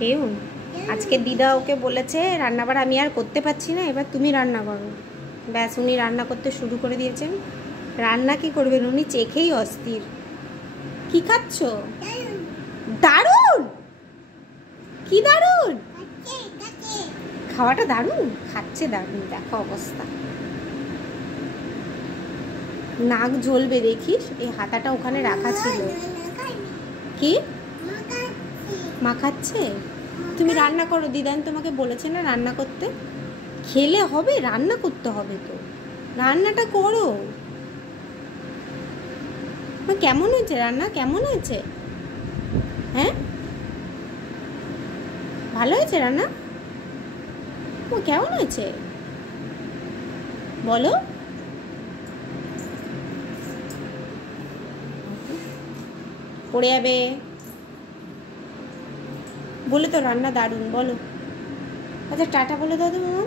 পেউন আজকে দিদা ওকে বলেছে রান্নাবার আমি আর করতে পারছি না, এবার তুমি রান্না করো। ব্যাস, উনি রান্না করতে শুরু করে দিয়েছেন। রান্না কি করবেন উনি চেখেই অস্থির। কি খাচ্ছ? দারুণ। কি দারুণ? খাওয়াটা দারুণ, খাচ্ছে দারুণ। দেখো অবস্থা, নাক জ্বলবে দেখিস। এই হাতাটা ওখানে রাখা ছিল। কি মাখাচ্ছে? তুমি রান্না করো, দিদান তোমাকে বলেছে না রান্না করতে। খেলে হবে, রান্না করতে হবে তো, রান্নাটা করো। কেমন হয়েছে রান্না? কেমন হয়েছে? হ্যাঁ, ভালো হয়েছে রান্না? ও কেমন হয়েছে বলো। পড়ে যাবে বলে তো রান্না দারুণ বলো। আচ্ছা টাটা বলে দাও তো মামা।